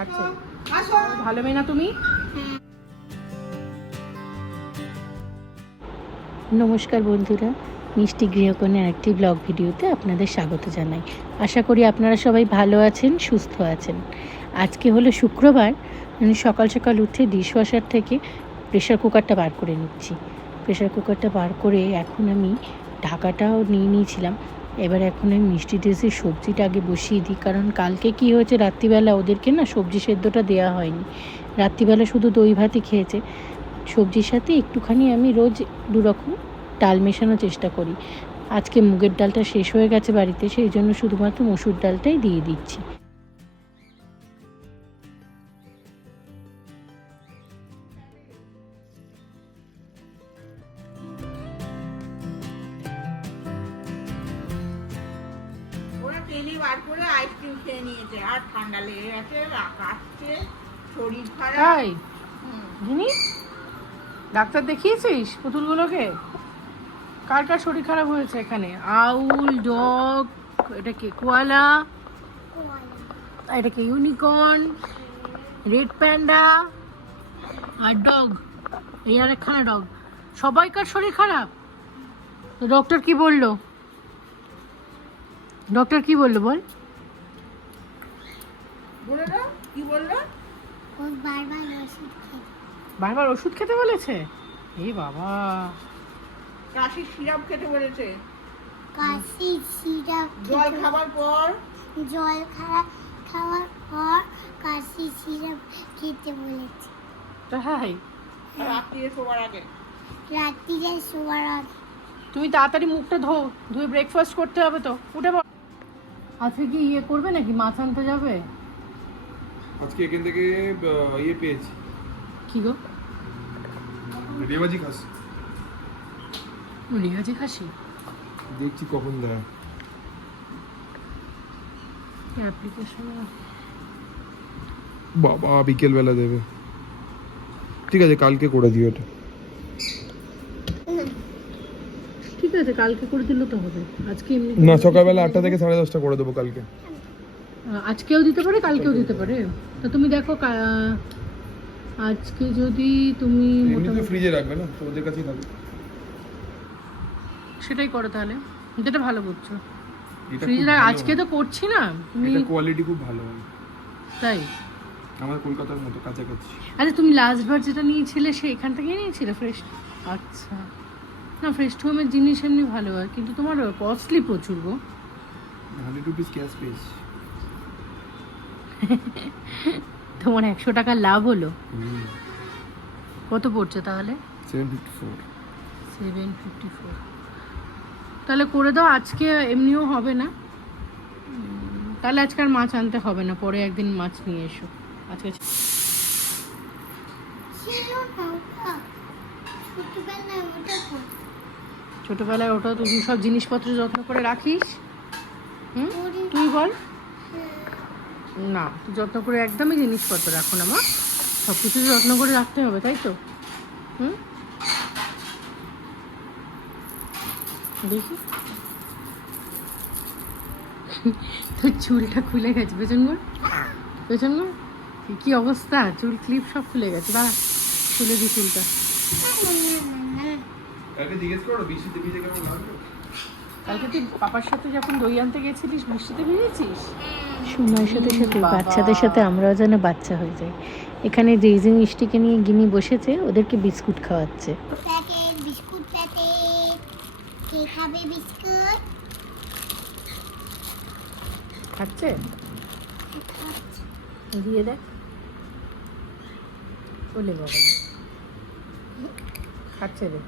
খাচ্ছে। ভালো মেয়ে না তুমি? নমস্কার বন্ধুরা মিষ্টি গৃহকোণের একটি ব্লগ ভিডিওতে আপনাদের স্বাগত জানাই। আশা করি আপনারা সবাই ভালো আছেন সুস্থ আছেন। আজকে হলো শুক্রবার আমি সকাল সকাল উঠে ডিশওয়াশার থেকে প্রেশার কুকারটা বার করে নিচ্ছি। প্রেশার কুকারটা বার করে এখন আমি ঢাকাটাও নিয়ে নিয়েছিলাম। এবার এখন আমি মিষ্টি ড্রেসের সবজিটা আগে বসিয়ে দিই, কারণ কালকে কি হয়েছে? রাত্রিবেলা ওদেরকে না সবজি সেদ্ধটা দেওয়া হয়নি। রাত্রিবেলা শুধু দই ভাতই খেয়েছে। সবজির সাথে একটুখানি আমি রোজ দুরকম ডাল মেশানোর চেষ্টা করি। আজকে মুগের ডালটা শেষ হয়ে গেছে বাড়িতে, সেই জন্য শুধুমাত্র মসুর ডালটাই দিয়ে দিচ্ছি। বার করে আইসক্রিম খেয়ে নিয়েছে। আর ঠান্ডা লেগে গেছে কাটছে শরীর খারাপ। তাই। ডাক্তার দেখিয়েছিস পুতুলগুলোকে? কার কার শরীর খারাপ হয়েছে এখানে? আউল ডগ এটা কি কোয়ালা? এটা কি ইউনিকর্ন? Red panda? আর ডগ এই আর একখানা ডগ। সবাইকার শরীর খারাপ? তো ডক্টর কি বলল? ডক্টর কি বলল বল? বলে কি বলল বারবার ওষুধ খেয়ে বারবার ওষুধ খেতে বলেছে? এই বাবা। কাশির সিরাপ খেতে বলেছে। কাশি সিরাপ জল খাবার পর? জল খাওয়া খাওয়ার পর কাশি সিরাপ খেতে বলেছে। তাই রাত্রিরে শোবার আগে। রাত্রিরে শোয়ার আগে। তুমি তাড়াতাড়ি মুখটা ধো ধুয়ে ব্রেকফাস্ট করতে হবে তো। উঠে পড় আজকে কি ইয়ে করবে নাকি? মাছ আনতে যাবে? আজকে এখান থেকে ইয়ে পেয়েছি। কি গো? রেবাজি খাস। রিহাজি খাসি? দেখছি কখন দেয়। অ্যাপ্লিকেশন বাবা বিকেল বেলা দেবে। ঠিক আছে কালকে করে দিও এটা ঠিক আছে কালকে করে দিলে তো হবে। আজকে এমনি না সকালবেলা আটটা থেকে সাড়ে দশটা করে দেবো কালকে। আজকেও দিতে পারে কালকেও দিতে পারে। তো তুমি দেখো আজকে যদি তুমি মোটামুটি ফ্রিজে রাখবে না? তো ওদের কাছেই থাকবে। সেটাই করো তাহলে। যেটা ভালো বুঝছ ফ্রিজে আজকে তো করছি না তুমি এটা কোয়ালিটি খুব ভালো তাই? আমার কলকাতার মতো কাছাকাছি। আচ্ছা তুমি লাস্ট বার যেটা নিয়েছিলে সে এখান থেকেই নিয়েছিলে ফ্রেশ আচ্ছা। না ফ্রেশ টু হোমের জিনিস এমনি ভালো হয় কিন্তু তোমার কস্টলি প্রচুর গো। হান্ড্রেড রুপিস ক্যাশ তোমার একশো টাকা লাভ হলো? কত পড়ছে তাহলে? Seven fifty four seven fifty four তাহলে করে দাও আজকে এমনিও হবে না। তাহলে আজকে আর মাছ আনতে হবে না পরে একদিন মাছ নিয়ে এসো। আজকে ছিল না ওটা ছোটবেলায় ওটা করতো। ছোটবেলায় ওটা তুই সব জিনিসপত্র যত্ন করে রাখিস? হুম? তুই বল। না, তুই যত্ন করে একদমই জিনিসপত্র রাখো না, মা। সব কিছু যত্ন করে রাখতে হবে, তাই তো? হুম? দেখি। তোর চুলটা খুলে গেছে পেছন গো পেছন গো কি অবস্থা? চুল ক্লিপ সব খুলে গেছে বা খুলে দি চুলটা। কালকে জিজ্ঞেস করো বৃষ্টিতে ভিজে কেমন লাগবে কালকে তুই পাপার সাথে যখন দই আনতে গেছিলিস বৃষ্টিতে ভিজেছিস? সময়ের সাথে সাথে। বাচ্চাদের সাথে আমরাও যেন বাচ্চা হয়ে যাই। এখানে রেজিং মিষ্টিকে নিয়ে গিনি বসেছে ওদেরকে বিস্কুট খাওয়াচ্ছে। বিস্কুট প্যাকেট কে খাবে বিস্কুট? খাচ্ছে? দিয়ে দেখ। বলে বাবা খাচ্ছে রে।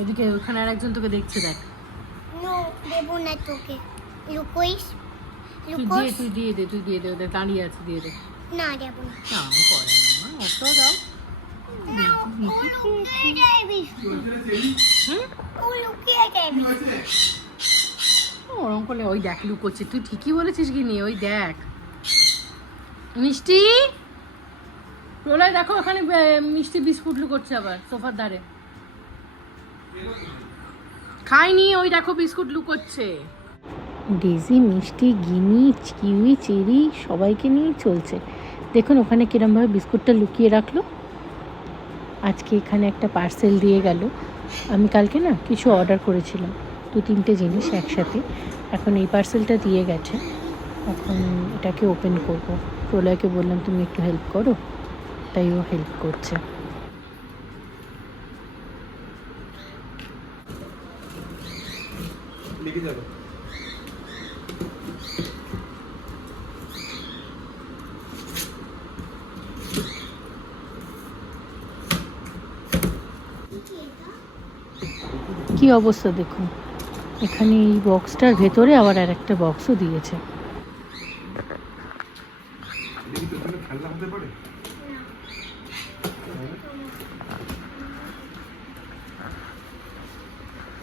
এদিকে ওখানে আর একজন তোকে দেখছে দেখ। নো দেবো না তোকে। লুকোইস? লুকোস? তুই দিয়ে দে তুই দিয়ে দে ওদের দাঁড়িয়ে আছে দিয়ে দে। না দেবো না। না আমি করে না অত দাও। ওরম করলে ওই দেখ লুকোচ্ছে। তুই ঠিকই বলেছিস কি নিয়ে ওই দেখ। মিষ্টি? চলে দেখো ওখানে মিষ্টি বিস্কুট লুকোচ্ছে আবার সোফার ধারে। খাইনি, ওই দেখো বিস্কুট লুকোচ্ছে। ডেজি মিষ্টি, গিনি, কিউই, চেরি, সবাইকে নিয়েই চলছে। দেখুন ওখানে কিরমভাবে বিস্কুটটা লুকিয়ে রাখল। আজকে এখানে একটা পার্সেল দিয়ে গেল। আমি কালকে না কিছু অর্ডার করেছিলাম, দু তিনটে জিনিস একসাথে। এখন এই পার্সেলটা দিয়ে গেছে। এখন এটাকে ওপেন করব। প্রলয়কে বললাম, তুমি একটু হেল্প করো? তাই ও হেল্প করছে। লিখে যাবে কি অবস্থা দেখুন। এখানে এই বক্সটার ভেতরে আবার আর একটা বক্সও দিয়েছে দেখি তো তুমি খেলনা হতে পারে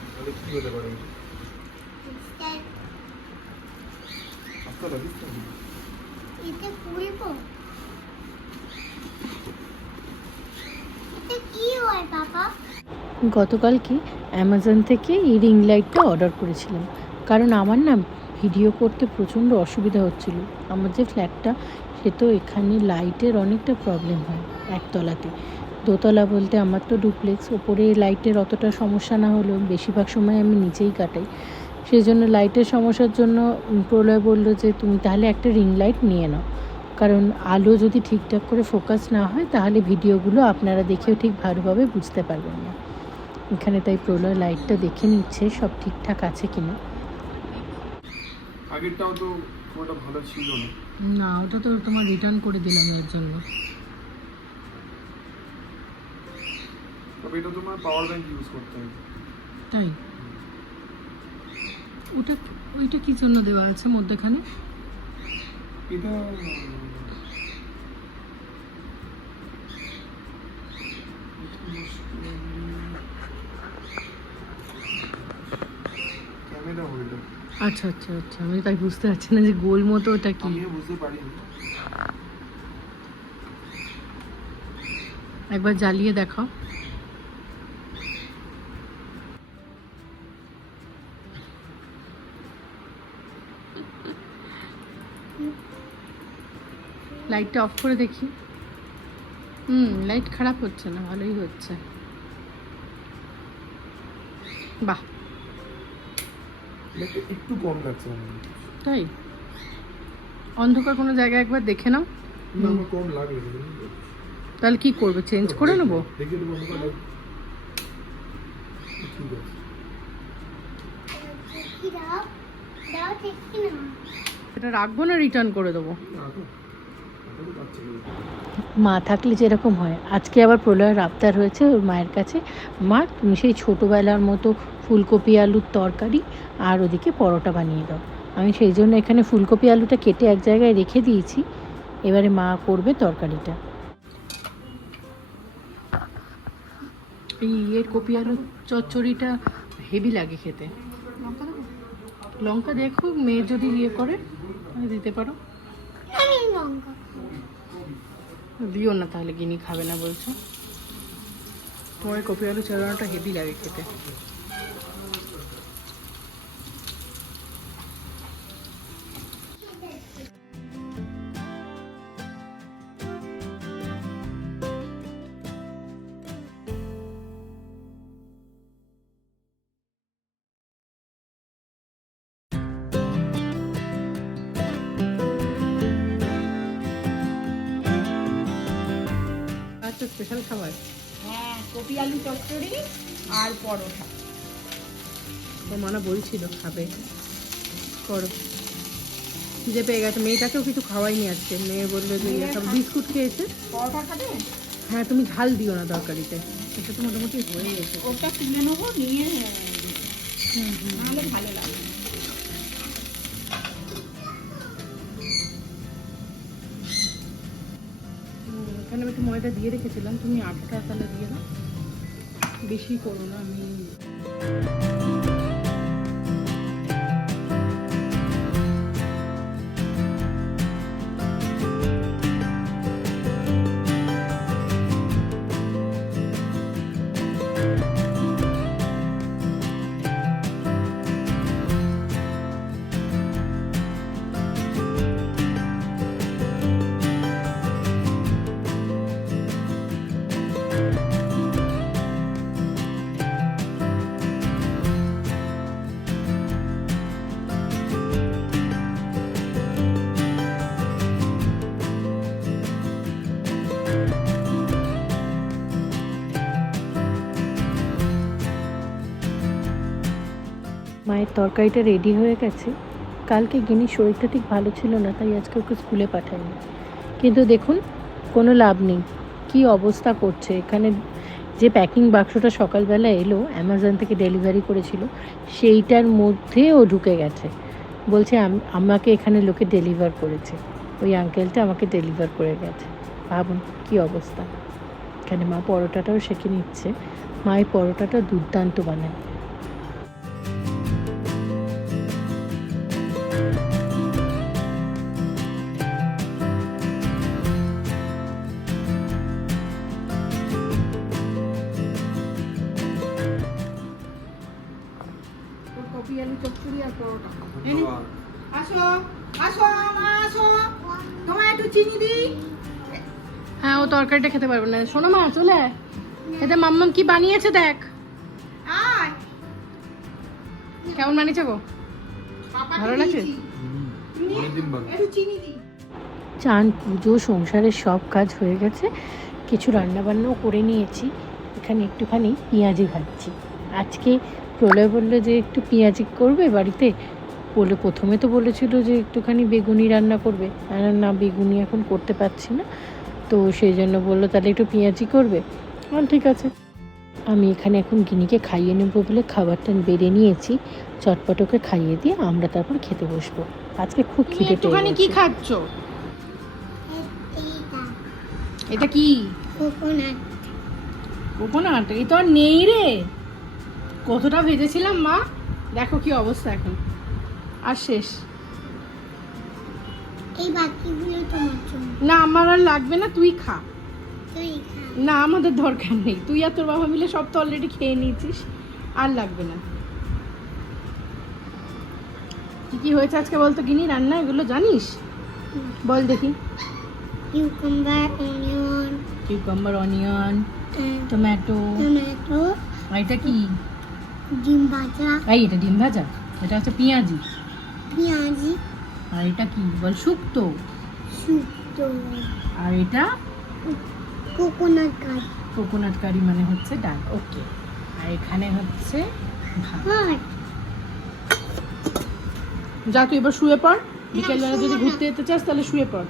তাহলে কি হতে পারে আস্তে লাগিস তো এতে খুলবো এটা কি হয় বাবা গতকালকে অ্যামাজন থেকে এই রিং লাইটটা অর্ডার করেছিলাম। কারণ আমার না ভিডিও করতে প্রচণ্ড অসুবিধা হচ্ছিল। আমার যে ফ্ল্যাটটা, সে তো এখানে লাইটের অনেকটা প্রবলেম হয় একতলাতে। দোতলা বলতে আমার তো ডুপ্লেক্স, ওপরে লাইটের অতটা সমস্যা না হলেও বেশিরভাগ সময় আমি নিচেই কাটাই। সেই জন্য লাইটের সমস্যার জন্য প্রলয় বলল যে, তুমি তাহলে একটা রিং লাইট নিয়ে নাও। কারণ আলো যদি ঠিকঠাক করে ফোকাস না হয়, তাহলে ভিডিওগুলো আপনারা দেখেও ঠিক ভালোভাবে বুঝতে পারবেন না। এখানে তাই প্রলয় লাইটটা দেখে নিচ্ছে সব ঠিকঠাক আছে কিনা। আগেরটাও তো ওটা ভালো ছিল না। না ওটা তো তোমার রিটার্ন করে দিলাম এর জন্য। তবে এটা তোমার পাওয়ার ব্যাংক ইউজ করতে হবে। তাই? ওটা ওইটা কি জন্য দেওয়া আছে মধ্যেখানে? এটা হোল্ডার আচ্ছা আচ্ছা আচ্ছা। আমি তাই বুঝতে পারছি না যে গোল মতো ওটা কি? বুঝতে পারিনি। একবার জ্বালিয়ে দেখাও। লাইটটা অফ করে দেখি। হুম লাইট খারাপ হচ্ছে না ভালোই হচ্ছে। বাহ। একটু কম লাগছে তাই? অন্ধকার কোনো জায়গায় একবার দেখে নাও। না আমার কম লাগে তাহলে কি করবে? চেঞ্জ করে নেব? দেখে দেবো অন্ধকার লাগবে। ঠিক আছে। কি দাও দাও দেখি না এটা রাখব না রিটার্ন করে দেবো। মা থাকলে যেরকম হয়। আজকে আবার প্রলয়ের আবদার হয়েছে ওর মায়ের কাছে। মা তুমি সেই ছোটোবেলার মতো ফুলকপি আলুর তরকারি আর ওদিকে পরোটা বানিয়ে দাও। আমি সেই জন্য এখানে ফুলকপি আলুটা কেটে এক জায়গায় রেখে দিয়েছি। এবারে মা করবে তরকারিটা। এই ইয়ের কপি আলু চচ্চড়িটা হেভি লাগে খেতে। লঙ্কা দেখো মেয়ে যদি ইয়ে করে দিতে পারো। লঙ্কা দিও না তাহলে গিনি খাবে না বলছো। তোমার কপি আলু চড়ানোটা হেভি লাগে খেতে। আচ্ছা স্পেশাল খাবার। হ্যাঁ কপি আলু চচ্চড়ি আর পরোটা। তো মানা বলছিল খাবে। করো। খিদে পেয়ে গেছে। মেয়েটাকেও কিছু খাওয়াইনি আজকে। মেয়ে বলল যে খাবে। বিস্কুট খেয়েছে। পরোটা খাবে? হ্যাঁ তুমি ঝাল দিও না তরকারিতে। এটা তো মোটামুটি হয়ে গেছে। ওটা কিনে নেব নিয়ে নাহলে ভালো লাগবে এখানে আমি একটু ময়দা দিয়ে রেখেছিলাম। তুমি আটাটা তাহলে দিয়ে দাও। বেশি করো না, আমি মায়ের তরকারিটা রেডি হয়ে গেছে। কালকে গিনি শরীরটা ঠিক ভালো ছিল না, তাই আজকে ওকে স্কুলে পাঠাইনি কিন্তু দেখুন, কোনো লাভ নেই। কি অবস্থা করছে? এখানে যে প্যাকিং বাক্সটা সকালবেলা এলো অ্যামাজন থেকে ডেলিভারি করেছিল, সেইটার মধ্যে ও ঢুকে গেছে। বলছে আমাকে এখানে লোকে ডেলিভার করেছে। ওই আঙ্কেলটা আমাকে ডেলিভার করে গেছে। ভাবুন কি অবস্থা। এখানে মা পরোটাটাও শেখে নিচ্ছে। মা এই পরোটাটা দুর্দান্ত বানায়। কপি আলু চচ্চড়ি আর পরোটা। আসো আসো মা আসো। তোমায় একটু চিনি দিই। হ্যাঁ ও তরকারিটা খেতে পারবে না। শোনো মা চলে এতে মাম্মাম কি বানিয়েছে দেখ। কেমন বানিয়েছে গো? ভালো লাগছে? চান পুজো সংসারের সব কাজ হয়ে গেছে। কিছু রান্নাবান্নাও করে নিয়েছি। এখানে একটুখানি পেঁয়াজি ভাজছি। আজকে প্রলয় বলল যে একটু পেঁয়াজি করবে বাড়িতে। বলে প্রথমে তো বলেছিল যে একটুখানি বেগুনি রান্না করবে। আর না বেগুনি এখন করতে পারছি না। তো সেই জন্য বলল তাহলে একটু পেঁয়াজি করবে? আর ঠিক আছে। আমি এখানে এখন গিনিকে খাইয়ে নেব বলে খাবারটা বেড়ে নিয়েছি। চটপট ওকে খাইয়ে দিয়ে আমরা তারপর খেতে বসবো। আজকে খুব খিদে পেয়ে কি খাচ্ছ? এটা কি? কোকোনাট। কোকোনাট? এই তো আর নেই রে। কতটা ভেজেছিলাম মা? দেখো কি অবস্থা এখন। আর শেষ। এই বাকিগুলো তোমার জন্য। না আমার আর লাগবে না তুই খা। না আমাদের দরকার নেই। তুই আর তোর বাবা মিলে সব তো অলরেডি খেয়ে নিয়েছিস আর লাগবে না। কি কি হয়েছে আজকে বলতো গিনি রান্না এগুলো জানিস? বল দেখি। Cucumber onion cucumber onion tomato tomato আর এটা কি? ডিম ভাজা। এই এটা ডিম ভাজা। এটা হচ্ছে পেঁয়াজি। পেঁয়াজি। আর এটা কি? বল শুক্তো। শুক্তো। আর এটা? কোকোনাট কারি। কোকোনাট কারি মানে হচ্ছে ডাল। ওকে। আর এখানে হচ্ছে ভাত। ভাত। যা তুই এবার শুয়ে পড়। বিকেলবেলা যদি ঘুরতে যেতে চাস তাহলে শুয়ে পড়।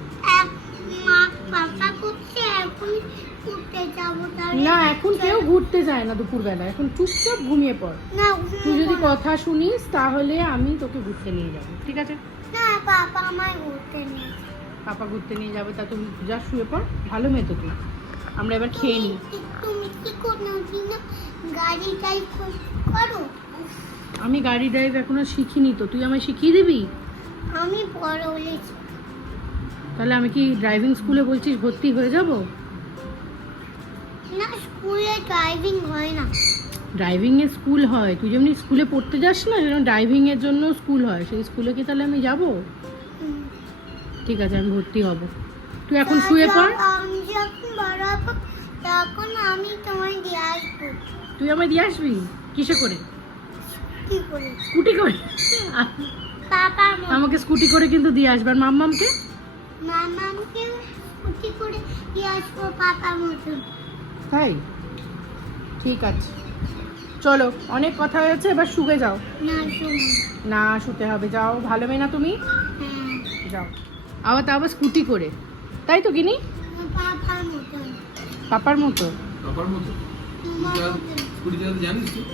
না এখন কেউ ঘুরতে যায় না দুপুরবেলা। এখন চুপচাপ ঘুমিয়ে পড়। না তুই যদি কথা শুনিস তাহলে আমি তোকে ঘুরতে নিয়ে যাব ঠিক আছে? না পাপা আমায় ঘুরতে নিয়ে পাপা ঘুরতে নিয়ে যাবে তা তুমি যা শুয়ে পড় ভালো মেয়ে তো তুই। আমরা এবার খেয়ে নিই। তুমি কি গাড়ি ড্রাইভ করো আমি গাড়ি ড্রাইভ এখনও শিখিনি তো তুই আমায় শিখিয়ে দিবি? আমি বড় হলেছি তাহলে আমি কি ড্রাইভিং স্কুলে বলছিস ভর্তি হয়ে যাব? না স্কুলে ড্রাইভিং হয় না। ড্রাইভিং স্কুল হয়। তুই যেমনি স্কুলে পড়তে যাস না সেরকম ড্রাইভিং এর জন্য স্কুল হয়। সেই স্কুলে কি তাহলে আমি যাব? ঠিক আছে আমি ভর্তি হব। তুই এখন শুয়ে পড়। আমি যখন বড় হব তখন আমি তোমায় দিয়ে আসব। তুই আমায় দিয়ে আসবি? কিসে করে? কি করে। স্কুটি করে? পাপা আমাকে স্কুটি করে কিন্তু দিয়ে আসবে। আর মাম্মামকে? মামাকে স্কুটি করে দিয়ে আসব পাপার মতন তাই ঠিক আছে। চলো অনেক কথা হয়েছে এবার শুয়ে যাও। না শুতে হবে। যাও ভালো মেয়ে না তুমি? হ্যাঁ। যাও। আবার তা আবার স্কুটি করে। তাই তো কিনি পাপার মতো। স্কুটি চালাতে জানিস তুই?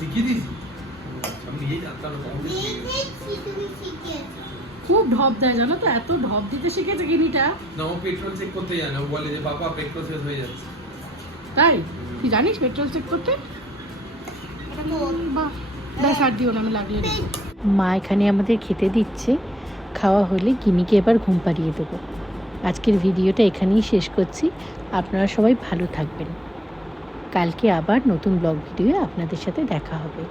শিখিয়ে আমি নিজেই খুব ঢপ দেয় জানো তো? এত ঢপ দিতে শিখেছে গিনিটা। না ও পেট্রোল চেক করতে জানে। ও বলে যে বাবা পেট্রোল শেষ হয়ে যাচ্ছে। তাই? তুই জানিস পেট্রোল চেক করতে? বাহ। ব্যাস আর দিও না আমি লাগলে মা এখানে আমাদের খেতে দিচ্ছে। খাওয়া হলে গিনিকে এবার ঘুম পাড়িয়ে দেবো। আজকের ভিডিওটা এখানেই শেষ করছি। আপনারা সবাই ভালো থাকবেন। কালকে আবার নতুন ব্লগ ভিডিও আপনাদের সাথে দেখা হবে।